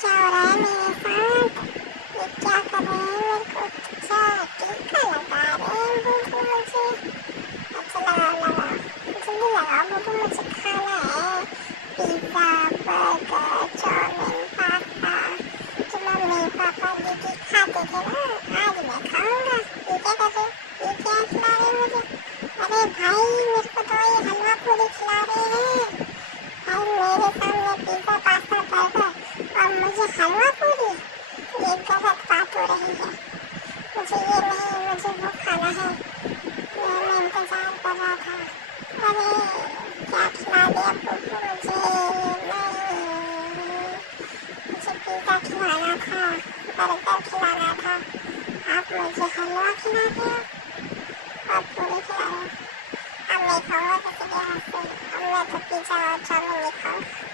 क्या हो रहा है मेरे साथ? ये क्या कर रहे हैं? मेरे को अच्छा टीका लगा रहे हैं बुबू मुझे। अच्छा लगाओ जल्दी लगाओ बुबू, मुझे खाना है पिज्जा, बर्गर, चाउमीन, पास्ता जो मम्मी पापा दीदी खाते थे ना, आज मैं खाऊंगा। ये क्या कर रहे? ये क्या खिला रहे मुझे? अरे भाई मेरे को तो ये हलवा पूरी खिला रहे हैं। भाई मेरे सामने पिज्जा, पास्ता, बर्गर और मुझे हलवा पूरी, ये गलत बात हो रही है। मुझे ये नहीं, मुझे वो खाना है। मैं इंतजार कर रहा था। अरे क्या खिला दिया बुबू मुझे? नहीं, मुझे पिज्जा खिलाना था, बर्गर खिलाना था, आप मुझे हलवा खिला दिया और पूरी खिला रहे हो। अब नहीं खाऊंगा किसी के हाथ से। अब मैं तो पिज्जा और चाउमीन नहीं खाऊंगा।